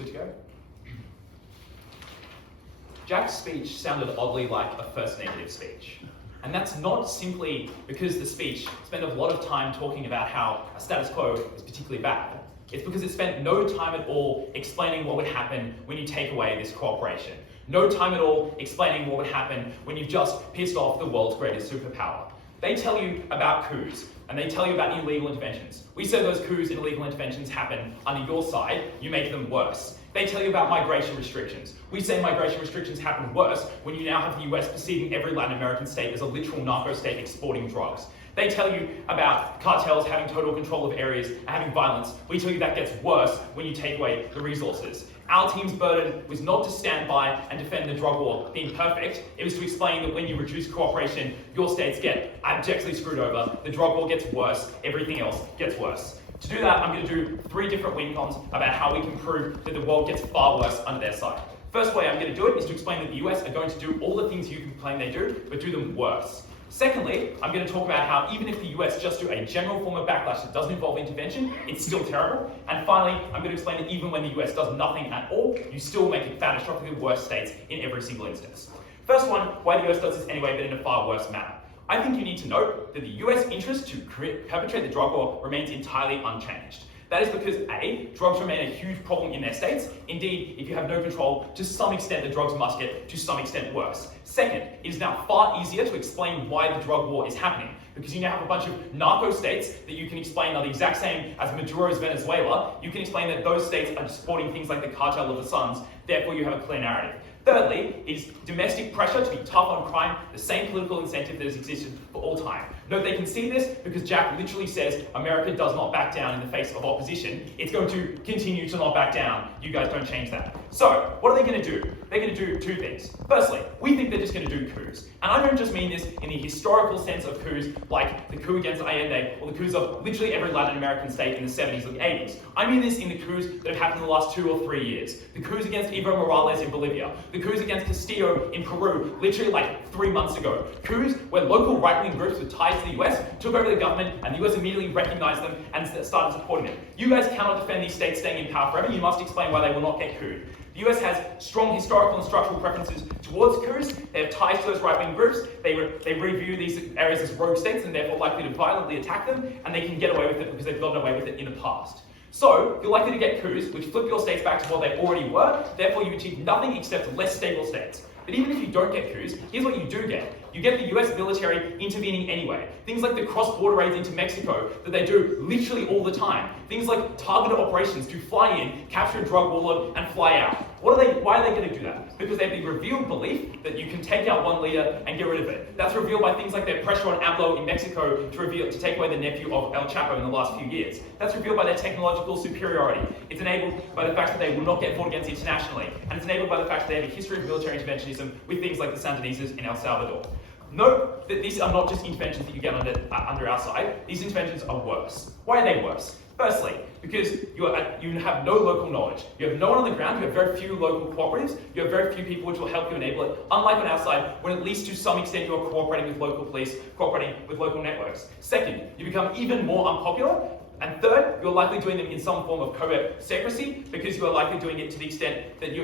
Good to go? Jack's speech sounded oddly like a first negative speech. And that's not simply because the speech spent a lot of time talking about how a status quo is particularly bad. It's because it spent no time at all explaining what would happen when you take away this cooperation. No time at all explaining what would happen when you've just pissed off the world's greatest superpower. They tell you about coups, and they tell you about illegal interventions. We say those coups and illegal interventions happen under your side, you make them worse. They tell you about migration restrictions. We say migration restrictions happen worse when you now have the US perceiving every Latin American state as a literal narco state exporting drugs. They tell you about cartels having total control of areas and having violence. We tell you that gets worse when you take away the resources. Our team's burden was not to stand by and defend the drug war being perfect. It was to explain that when you reduce cooperation, your states get abjectly screwed over, the drug war gets worse, everything else gets worse. To do that, I'm going to do 3 different win cons about how we can prove that the world gets far worse under their side. First way I'm going to do it is to explain that the US are going to do all the things you complain they do, but do them worse. Secondly, I'm going to talk about how even if the US just do a general form of backlash that doesn't involve intervention, it's still terrible. And finally, I'm going to explain that even when the US does nothing at all, you still make it catastrophically worse states in every single instance. First one, why the US does this anyway, but in a far worse manner. I think you need to note that the US interest to perpetrate the drug war remains entirely unchanged. That is because A, drugs remain a huge problem in their states. Indeed, if you have no control, to some extent the drugs must get to some extent worse. Second, it is now far easier to explain why the drug war is happening, because you now have a bunch of narco states that you can explain are the exact same as Maduro's Venezuela. You can explain that those states are supporting things like the cartel of the Suns, therefore you have a clear narrative. Thirdly, it is domestic pressure to be tough on crime, the same political incentive that has existed for all time. Note they can see this because Jack literally says America does not back down in the face of opposition. It's going to continue to not back down. You guys don't change that. So, what are they going to do? They're going to do 2 things. Firstly, we think they're just going to do coups. And I don't just mean this in the historical sense of coups like the coup against Allende or the coups of literally every Latin American state in the 70s or the 80s. I mean this in the coups that have happened in the last 2 or 3 years. The coups against Evo Morales in Bolivia. The coups against Castillo in Peru, literally like 3 months ago. Coups where local right-wing groups with ties to the US took over the government and the US immediately recognized them and started supporting them. You guys cannot defend these states staying in power forever. You must explain why they will not get couped. The US has strong historical and structural preferences towards coups. They have ties to those right-wing groups. They review these areas as rogue states and therefore likely to violently attack them, and they can get away with it because they've gotten away with it in the past. So, you're likely to get coups which flip your states back to what they already were, therefore you achieve nothing except less stable states. But even if you don't get coups, here's what you do get. You get the US military intervening anyway. Things like the cross-border raids into Mexico that they do literally all the time. Things like targeted operations to fly in, capture a drug warlord, and fly out. Why are they going to do that? Because they have the revealed belief that you can take out one leader and get rid of it. That's revealed by things like their pressure on AMLO in Mexico to take away the nephew of El Chapo in the last few years. That's revealed by their technological superiority. It's enabled by the fact that they will not get fought against internationally. And it's enabled by the fact that they have a history of military interventionism with things like the Sandinistas in El Salvador. Note that these are not just interventions that you get under our side. These interventions are worse. Why are they worse? Firstly, because you have no local knowledge. You have no one on the ground, you have very few local cooperatives, you have very few people which will help you enable it, unlike on our side, when at least to some extent you are cooperating with local police, cooperating with local networks. Second, you become even more unpopular. And third, you're likely doing them in some form of covert secrecy, because you are likely doing it to the extent that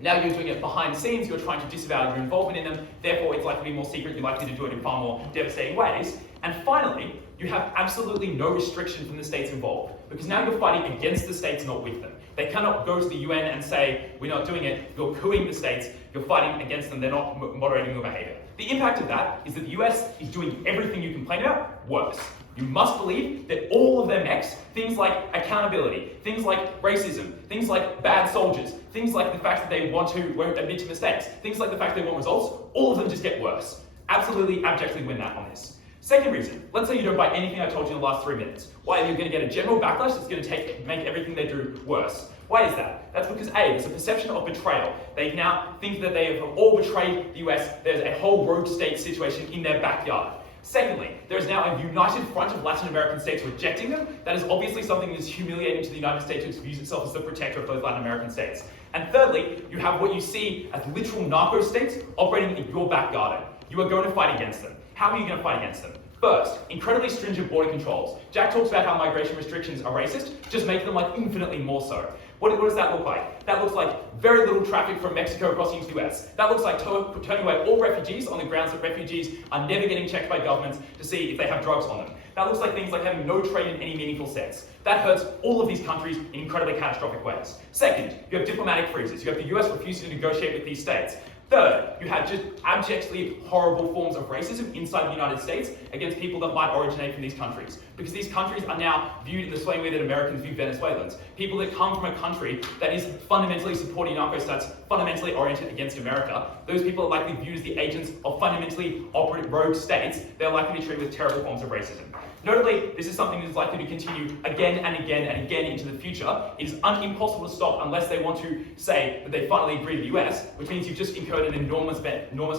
now you're doing it behind the scenes, you're trying to disavow your involvement in them, therefore it's likely to be more secret, you're likely to do it in far more devastating ways. And finally, you have absolutely no restriction from the states involved, because now you're fighting against the states, not with them. They cannot go to the UN and say, we're not doing it, you're cooing the states, you're fighting against them, they're not moderating your behavior. The impact of that is that the US is doing everything you complain about worse. You must believe that all of their mechs, things like accountability, things like racism, things like bad soldiers, things like the fact that they won't admit to mistakes, things like the fact they want results, all of them just get worse. Absolutely, abjectly win that on this. Second reason, let's say you don't buy anything I told you in the last 3 minutes. Why? You're going to get a general backlash that's going to make everything they do worse. Why is that? That's because A, there's a perception of betrayal. They now think that they have all betrayed the US. There's a whole rogue state situation in their backyard. Secondly, there is now a united front of Latin American states rejecting them. That is obviously something that is humiliating to the United States, who views itself as the protector of those Latin American states. And thirdly, you have what you see as literal narco states operating in your back garden. You are going to fight against them. How are you going to fight against them? First, incredibly stringent border controls. Jack talks about how migration restrictions are racist, just make them like infinitely more so. What does that look like? That looks like very little traffic from Mexico crossing into the US. That looks like turning away all refugees on the grounds that refugees are never getting checked by governments to see if they have drugs on them. That looks like things like having no trade in any meaningful sense. That hurts all of these countries in incredibly catastrophic ways. Second, you have diplomatic freezes. You have the US refusing to negotiate with these states. Third, you have just abjectly horrible forms of racism inside the United States against people that might originate from these countries. Because these countries are now viewed in the same way that Americans view Venezuelans. People that come from a country that is fundamentally supporting narco-stats, fundamentally oriented against America, those people are likely viewed as the agents of fundamentally rogue states. They're likely to be treated with terrible forms of racism. Notably, this is something that is likely to continue again and again and again into the future. It is impossible to stop unless they want to say that they finally agree to the US, which means you've just incurred an enormous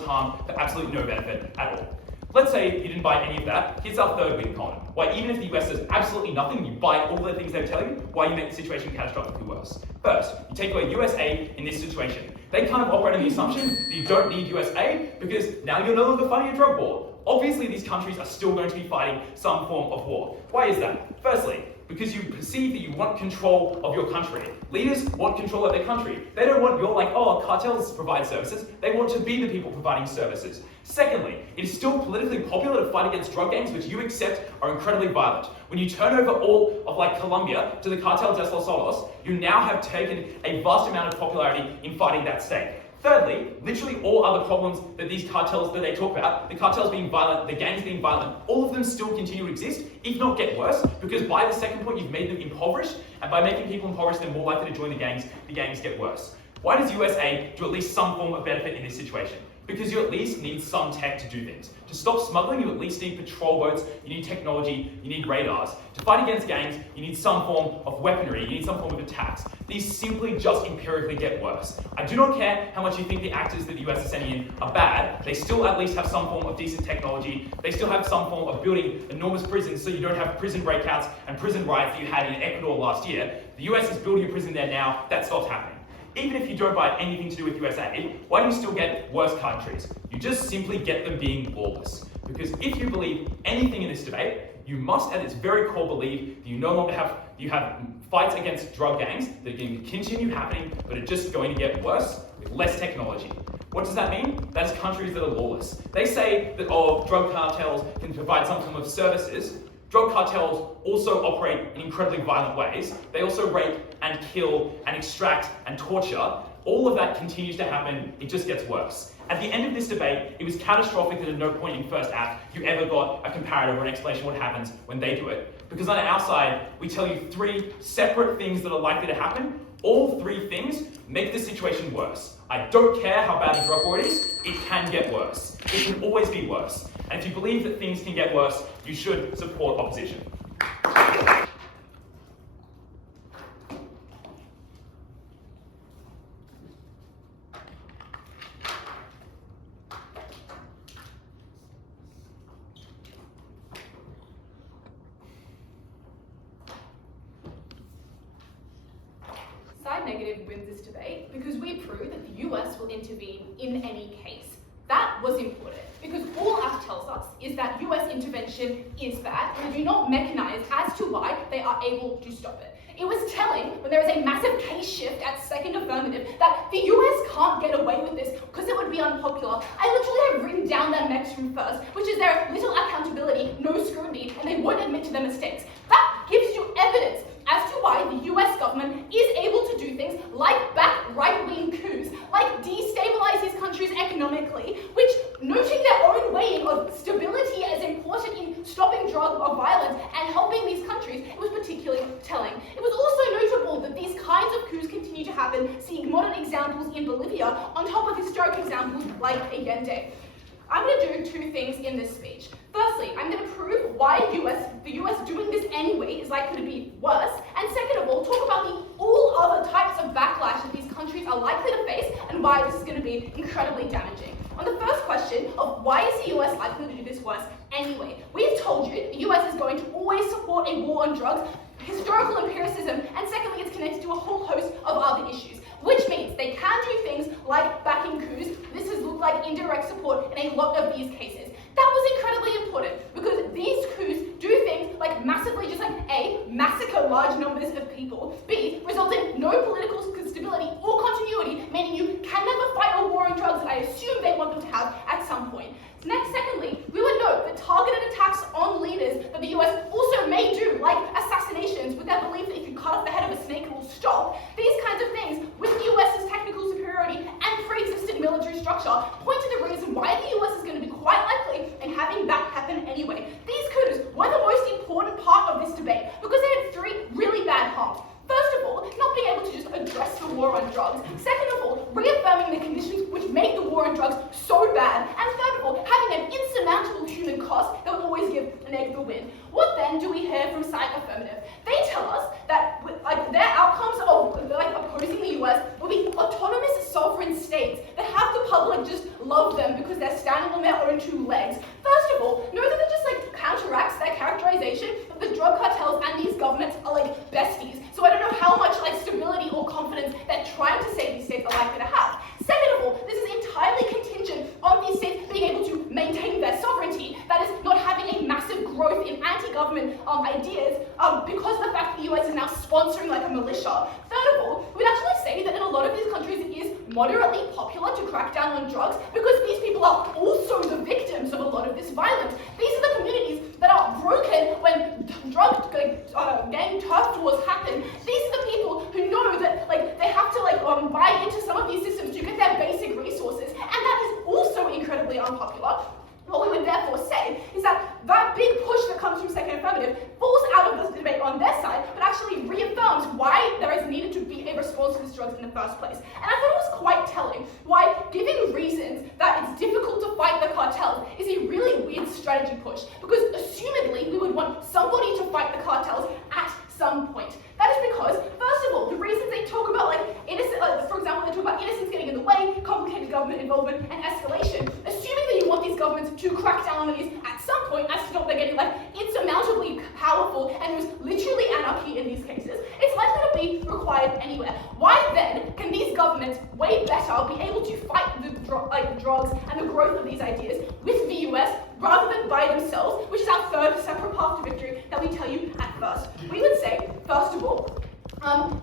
harm for absolutely no benefit at all. Let's say you didn't buy any of that. Here's our third win column. Why even if the US does absolutely nothing, you buy all the things they're telling you, why you make the situation catastrophically worse. First, you take away US aid in this situation. They kind of operate on the assumption that you don't need US aid because now you're no longer fighting a drug war. Obviously, these countries are still going to be fighting some form of war. Why is that? Firstly, because you perceive that you want control of your country. Leaders want control of their country. They don't want your cartels provide services. They want to be the people providing services. Secondly, it is still politically popular to fight against drug gangs, which you accept are incredibly violent. When you turn over all of Colombia to the Cartel de los Solos, you now have taken a vast amount of popularity in fighting that state. Thirdly, literally all other problems that these cartels that they talk about, the cartels being violent, the gangs being violent, all of them still continue to exist, if not get worse, because by the second point you've made them impoverished, and by making people impoverished, they're more likely to join the gangs get worse. Why does USA do at least some form of benefit in this situation? Because you at least need some tech to do things. To stop smuggling, you at least need patrol boats, you need technology, you need radars. To fight against gangs, you need some form of weaponry, you need some form of attacks. These simply just empirically get worse. I do not care how much you think the actors that the US is sending in are bad, they still at least have some form of decent technology, they still have some form of building enormous prisons so you don't have prison breakouts and prison riots that you had in Ecuador last year. The US is building a prison there now, that stops happening. Even if you don't buy anything to do with USA, why do you still get worse countries? You just simply get them being lawless. Because if you believe anything in this debate, you must at its very core believe that you no longer have fights against drug gangs that can continue happening, but are just going to get worse with less technology. What does that mean? That is countries that are lawless. They say that drug cartels can provide some form of services. Drug cartels also operate in incredibly violent ways. They also rape and kill and extract and torture. All of that continues to happen. It just gets worse. At the end of this debate, it was catastrophic that at no point in first act you ever got a comparative or an explanation of what happens when they do it. Because on our side, we tell you three separate things that are likely to happen. All three things make the situation worse. I don't care how bad the drug war is, it can get worse. It can always be worse. And if you believe that things can get worse, you should support opposition. Side negative wins this debate because we prove that the US will intervene in any case. That was important because all ACT tells us is that US intervention is bad and do not mechanize as to why they are able to stop it. It was telling when there is a massive case shift at second affirmative that the US can't get away with this because it would be unpopular. I literally have written down their mechanism first, which is their little accountability, no scrutiny, and they won't admit to their mistakes. That gives you evidence as to why the US government is able to do things like back right-wing coups, like destabilize these countries economically, which, noting their own weighing of stability as important in stopping drug or violence and helping these countries, it was particularly telling. It was also notable that these kinds of coups continue to happen, seeing modern examples in Bolivia on top of historic examples like Allende. I'm going to do two things in this speech. Firstly, I'm going to prove why the US doing this anyway is likely to be worse, and second of all, talk about all other types of backlash that these countries are likely to face and why this is going to be incredibly damaging. On the first question of why is the US likely to do this worse anyway, we've told you the US is going to always support a war on drugs, historical empiricism, and secondly, it's connected to a whole host of other issues, which means they can do things like backing coups. This has looked like indirect support in a lot of these cases. That was incredibly important because that these coups do things like massively just like A, massacre large numbers of people, B, result in no political stability or continuity, meaning you can never fight a war on drugs that I assume they want them to have at some point. Secondly, we would note that targeted attacks on leaders that the US also may do, like assassinations with their belief that if you cut off the head of a snake it will stop. These kinds of things, with the US's technical superiority and pre-existing military structure, point to the reason why the US is going to be quite likely in having that happen anyway. These coups were the most important part of this debate because they had three really bad harms. First of all, not being able to just address the war on drugs. Second of all, reaffirming the conditions which made the war on drugs so bad. And third of all, having an insurmountable human cost that would always give an egg the win. What then do we hear from side affirmative? They tell us that their outcomes of opposing the US will be autonomous sovereign states that have the public just love them because they're standing on their own two legs. First of all, know that it just counteracts their characterization that the drug cartels and these governments are like besties. So I don't know how much stability or confidence they're trying to say these states are likely to have. Second of all, this is entirely contingent on these states being able to maintain their sovereignty, that is, not having a massive growth in anti-government ideas because of the fact that the US is now sponsoring like a militia. Third of all, we'd actually say that in a lot of these countries it is moderately popular to crack down on drugs because these people are also the victims of a lot of this violence. These are the communities that are broken when drug gang turf wars happen. These are the people who know that they have to buy into some of these systems to get their basic resources, and that is also incredibly unpopular. What we would therefore say is that that big push that comes from second affirmative falls out of this debate on their side, but actually reaffirms why there is needed to be a response to these drugs in the first place. And I thought it was quite telling why giving reasons that it's difficult to fight the cartels is a really weird strategy push, because assumedly we would want somebody to fight the cartels at some point. That is because, first of all, the reasons they talk about for example, they talk about innocence getting in the way, complicated government involvement, and escalation. Assuming that you want these governments to crack down on these at some point, as to not they're getting insurmountably powerful and there's literally anarchy in these cases, it's likely to be required anywhere. Why then can these governments way better be able to fight the drugs and the growth of these ideas with the US rather than by themselves, which is our third separate path to victory that we tell you at first. We would say, first of all,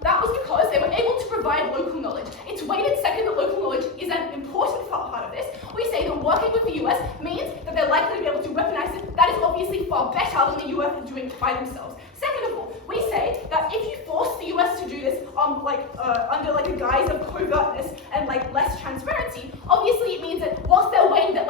that was because they were able to provide local knowledge. It's weighted second that local knowledge is an important part of this. We say that working with the US means that they're likely to be able to weaponize it. That is obviously far better than the US is doing it by themselves. Second of all, we say that if you force the US to do this under a guise of covertness and less transparency, obviously it means that whilst they're weighing that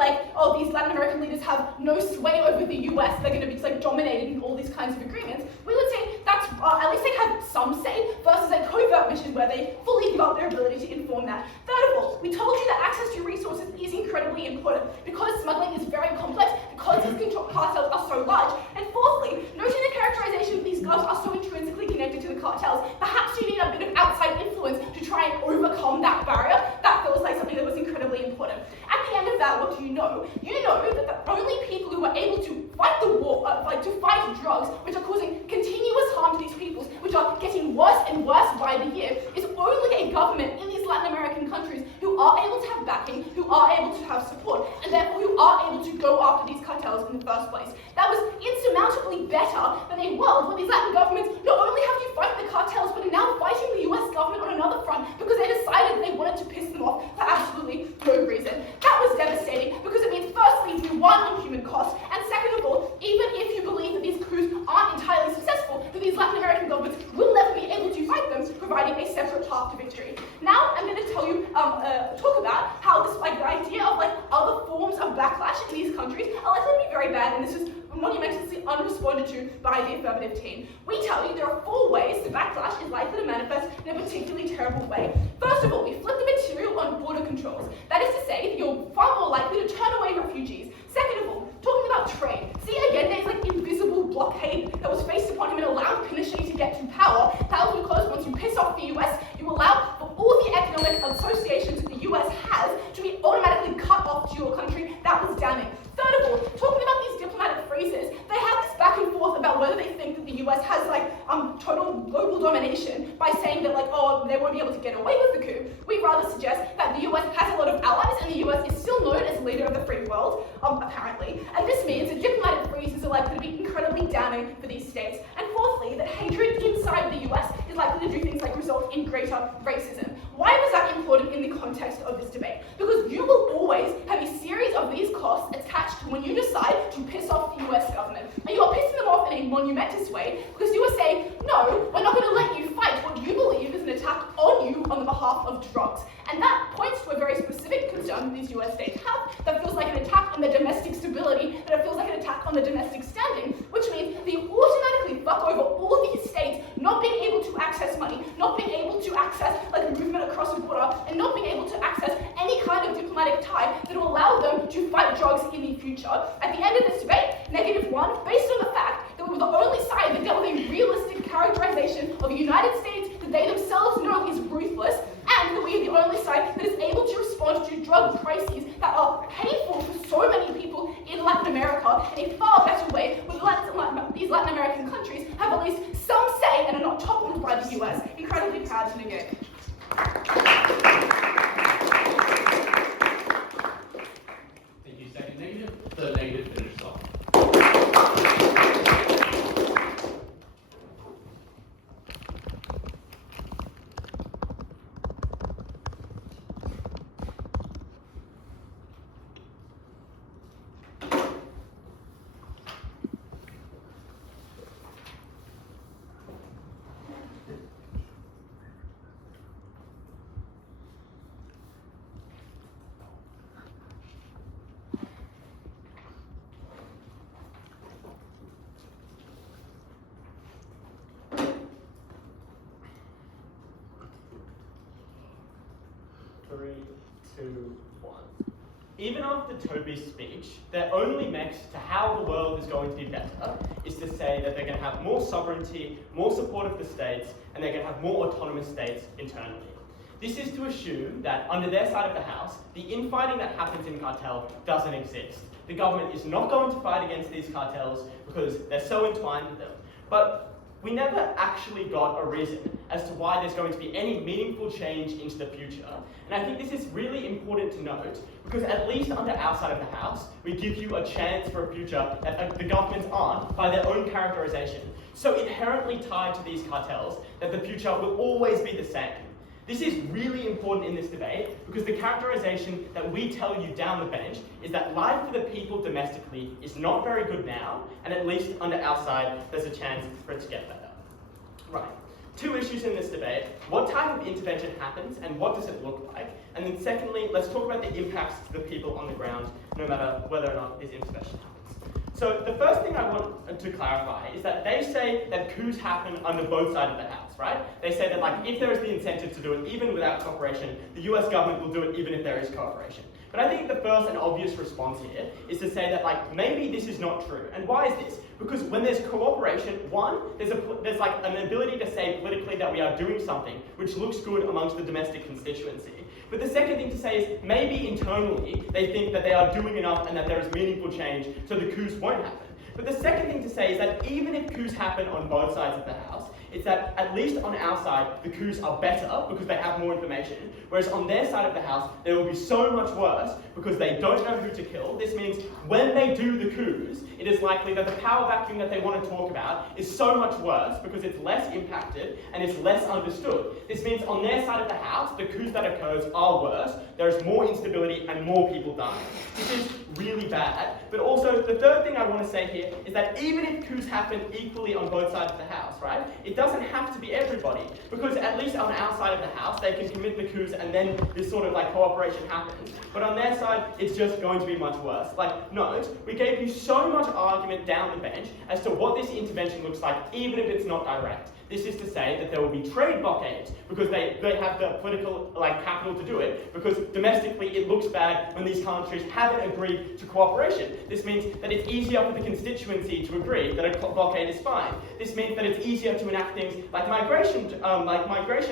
these Latin American leaders have no sway over the US, they're going to be dominating all these kinds of agreements, we would say that's at least they have some say versus a covert mission where they fully give up their ability to inform that. Third of all, we told you that access to resources is incredibly important because smuggling is very complex, because these cartels are so large. And fourthly, noting the characterization that these guns are so intrinsically connected to the cartels, perhaps you need a bit of outside influence to try and overcome that barrier. That feels like something that was incredibly important. At the end of that, what do you know? You know that the only people who are able to fight the war, to fight drugs, which are causing continuous harm to these peoples, which are getting worse and worse by the year, is only a government in these Latin American countries who are able to have backing, who are able to have support, and therefore who are able to go after these cartels in the first place. That was insurmountably better than a world where these Latin governments not only have to fight the cartels, but are now fighting the US government on another front because they decided they wanted to piss them off for absolutely no reason. That was devastating because it means firstly you won on human cost, and second of all, even if you believe that these coups aren't entirely successful, that these Latin American governments will never be able to fight them, providing a separate path to victory. Now I'm going to tell you, talk about how this the idea of other forms of backlash in these countries are likely to be very bad, and this is monumentally unresponded to by the affirmative team. We tell you there are 4 ways the backlash is likely to manifest in a particularly terrible way. First of all, we flip the material on border controls. That is to say that you're far more likely to turn away refugees. Second of all, talking about trade. See, again, there's invisible blockade that was faced upon him and allowed Pinochet to get to power. That was because once you piss off the US, you allow for all the economic associations that the US has to be automatically cut off to your country. That was damning. Third of all, talking about these diplomatic freezes, they have this back and forth about whether they think that that the US has total global domination by saying that oh, they won't be able to get away with the coup. We rather suggest that the US has a lot of allies and the US is still known as leader of the free world, apparently. And this means that diplomatic freezes are likely to be incredibly damning for these states. And fourthly, that hatred inside the US is likely to do things like result in greater racism. Why was that important in the context of this debate? Because you will always have a series of these costs attached to when you decide to piss off the US government. And you are pissing them off in a monumentous way because you are saying, no, we're not going to let you fight what you believe is an attack on you on the behalf of drugs. And that points to a very specific concern these US states have that feels like an attack on their domestic stability, that it feels like an attack on their domestic standing, which means that you automatically fuck over all these states not being able to access money, not being able to access movement across the border, and not being able to access any kind of diplomatic tie that will allow them to fight drugs in the future. At the end of this debate, -1, based on the fact that we were the only side that dealt with a realistic characterization of the United States that they themselves know is ruthless, and that we are the only side that is able to respond to drug crises that are painful for so many people in Latin America in a far better way, where these Latin American countries have at least some say and are not toppled by the US. Incredibly proud to negate. Thank you, second negative. Third negative finishes off. Three, two, one. Even after Toby's speech, their only mex to how the world is going to be better is to say that they're going to have more sovereignty, more support of the states, and they're going to have more autonomous states internally. This is to assume that under their side of the house, the infighting that happens in cartel doesn't exist. The government is not going to fight against these cartels because they're so entwined with them. But we never actually got a reason as to why there's going to be any meaningful change into the future. And I think this is really important to note because at least under our side of the house, we give you a chance for a future that the governments aren't by their own characterization. So inherently tied to these cartels that the future will always be the same. This is really important in this debate because the characterization that we tell you down the bench is that life for the people domestically is not very good now, and at least under our side, there's a chance for it to get better. Right. Two issues in this debate: what type of intervention happens and what does it look like? And then secondly, let's talk about the impacts to the people on the ground, no matter whether or not this intervention happens. So the first thing I want to clarify is that they say that coups happen under both sides of the house, right? They say that if there is the incentive to do it even without cooperation, the US government will do it even if there is cooperation. But I think the first and obvious response here is to say that maybe this is not true. And why is this? Because when there's cooperation, one, there's an ability to say politically that we are doing something which looks good amongst the domestic constituency. But the second thing to say is maybe internally they think that they are doing enough and that there is meaningful change so the coups won't happen. But the second thing to say is that even if coups happen on both sides of the house, it's that at least on our side, the coups are better because they have more information, whereas on their side of the house, they will be so much worse because they don't know who to kill. This means when they do the coups, it is likely that the power vacuum that they want to talk about is so much worse because it's less impacted and it's less understood. This means on their side of the house, the coups that occurs are worse, there is more instability and more people dying. This is really bad. But also, the third thing I want to say here is that even if coups happen equally on both sides of the house, right, it doesn't have to be everybody, because at least on our side of the house, they can commit the coups and then this sort of cooperation happens. But on their side, it's just going to be much worse. Note, we gave you so much argument down the bench as to what this intervention looks like, even if it's not direct. This is to say that there will be trade blockades because they have the political capital to do it, because domestically it looks bad when these countries haven't agreed to cooperation. This means that it's easier for the constituency to agree that a blockade is fine. This means that it's easier to enact things like migration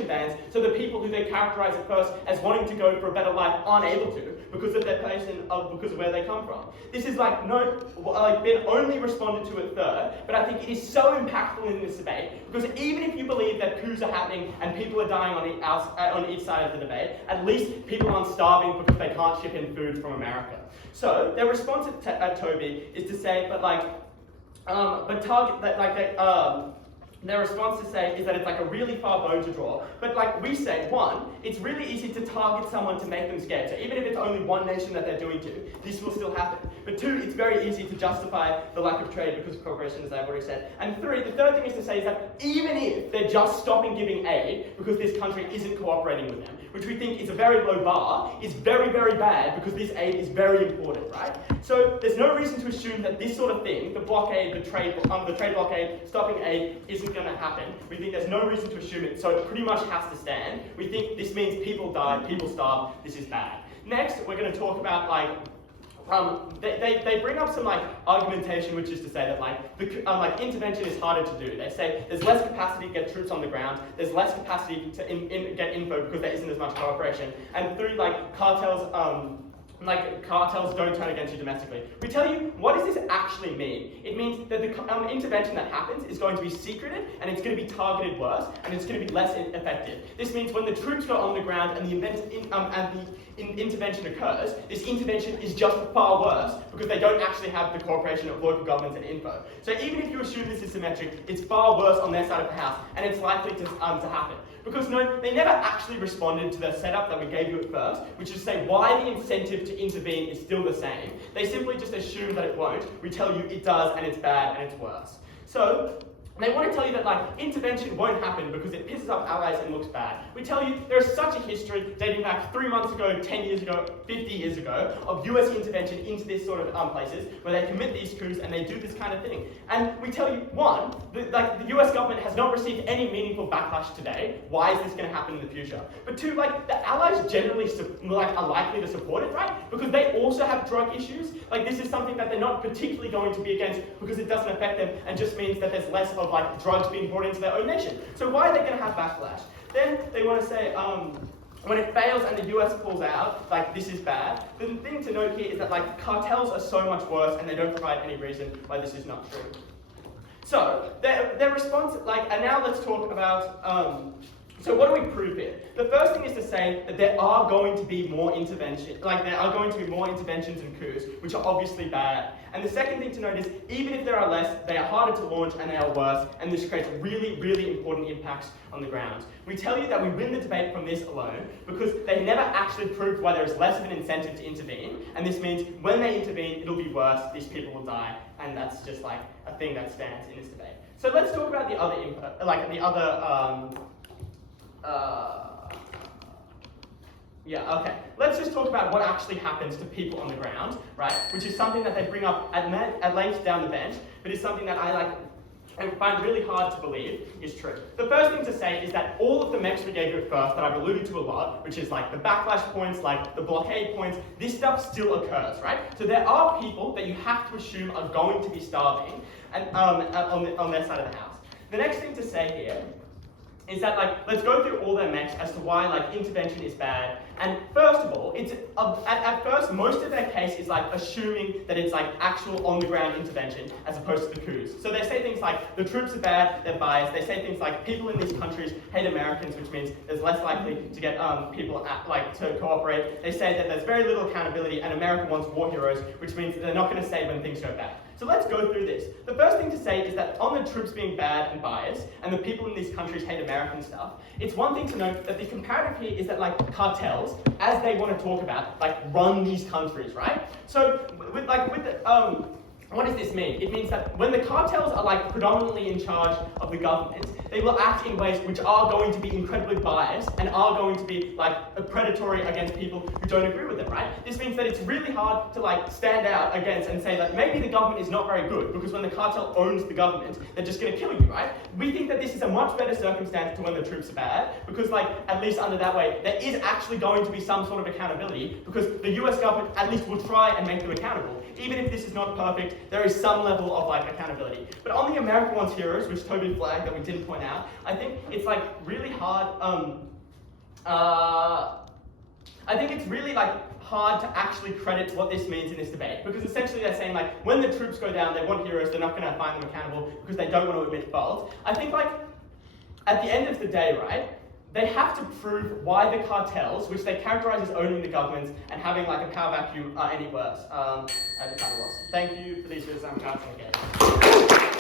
bans, so the people who they characterize at first as wanting to go for a better life aren't able to because of their place and because of where they come from. This is been only responded to at third, but I think it is so impactful in this debate, because even if you believe that coups are happening and people are dying on each side of the debate, at least people aren't starving because they can't ship in food from America. So their response at Toby is to say, their response to say is that it's a really far bow to draw. But we say, one, it's really easy to target someone to make them scared. So even if it's only one nation that they're doing to, this will still happen. But two, it's very easy to justify the lack of trade because of cooperation, as I've already said. And three, the third thing is to say is that even if they're just stopping giving aid because this country isn't cooperating with them, which we think is a very low bar, is very, very bad because this aid is very important, right? So there's no reason to assume that this sort of thing, the blockade, the trade blockade, stopping aid, isn't going to happen. We think there's no reason to assume it, so it pretty much has to stand. We think this means people die, people starve, this is bad. Next, we're going to talk about they bring up some argumentation, which is to say that intervention is harder to do. They say there's less capacity to get troops on the ground, there's less capacity to get info because there isn't as much cooperation, and three, cartels don't turn against you domestically. We tell you, what does this actually mean? It means that the intervention that happens is going to be secreted, and it's going to be targeted worse, and it's going to be less effective. This means when the troops go on the ground and the intervention occurs, this intervention is just far worse because they don't actually have the cooperation of local governments and info. So even if you assume this is symmetric, it's far worse on their side of the house, and it's likely to happen. Because no, they never actually responded to the setup that we gave you at first, which is to say why the incentive to intervene is still the same. They simply just assume that it won't. We tell you it does, and it's bad, and it's worse. So they want to tell you that intervention won't happen because it pisses off allies and looks bad. We tell you there is such a history dating back 3 months ago, 10 years ago, 50 years ago of US intervention into this sort of places where they commit these coups and they do this kind of thing. And we tell you, one, the US government has not received any meaningful backlash today. Why is this going to happen in the future? But two, the allies generally are likely to support it, right? Because they also have drug issues. This is something that they're not particularly going to be against because it doesn't affect them and just means that there's less of drugs being brought into their own nation. So why are they going to have backlash? Then they want to say, when it fails and the US pulls out, this is bad. The thing to note here is that cartels are so much worse and they don't provide any reason why this is not true. So their response, and now let's talk about. So what do we prove here? The first thing is to say that there are going to be more interventions and coups, which are obviously bad. And the second thing to note is, even if there are less, they are harder to launch and they are worse, and this creates really, really important impacts on the ground. We tell you that we win the debate from this alone, because they never actually proved why there is less of an incentive to intervene, and this means when they intervene, it'll be worse, these people will die, and that's just a thing that stands in this debate. So let's talk about the other Let's just talk about what actually happens to people on the ground, right? Which is something that they bring up at length down the bench, but is something that I find really hard to believe is true. The first thing to say is that all of the mecs we gave you at first that I've alluded to a lot, which is the backlash points, the blockade points, this stuff still occurs, right? So there are people that you have to assume are going to be starving and, on their side of the house. The next thing to say here is that let's go through all their mecs as to why intervention is bad. And first of all, it's at first most of their case is assuming that it's actual on the ground intervention as opposed to the coups. So they say things like the troops are bad, they're biased. They say things like people in these countries hate Americans, which means there's less likely to get people to cooperate. They say that there's very little accountability and America wants war heroes, which means they're not going to say when things go bad. So let's go through this. The first thing to say is that on the troops being bad and biased, and the people in these countries hate American stuff, it's one thing to note that the comparative here is that cartels, as they want to talk about, run these countries, right? So with What does this mean? It means that when the cartels are like predominantly in charge of the government, they will act in ways which are going to be incredibly biased and are going to be like predatory against people who don't agree with them, right? This means that it's really hard to like stand out against and say that maybe the government is not very good because when the cartel owns the government, they're just going to kill you, right? We think that this is a much better circumstance to when the troops are bad because like at least under that way, there is actually going to be some sort of accountability because the US government at least will try and make them accountable. Even if this is not perfect, there is some level of like accountability. But on the America Wants Heroes, which Toby flagged that we didn't point out, I think it's like really hard. I think it's really like hard to actually credit what this means in this debate because essentially they're saying like when the troops go down, they want heroes. They're not going to find them accountable because they don't want to admit fault. I think like at the end of the day, right? They have to prove why the cartels, which they characterize as owning the governments and having like a power vacuum, are any worse. And kind of lost. Thank you for these videos. I'm counting again.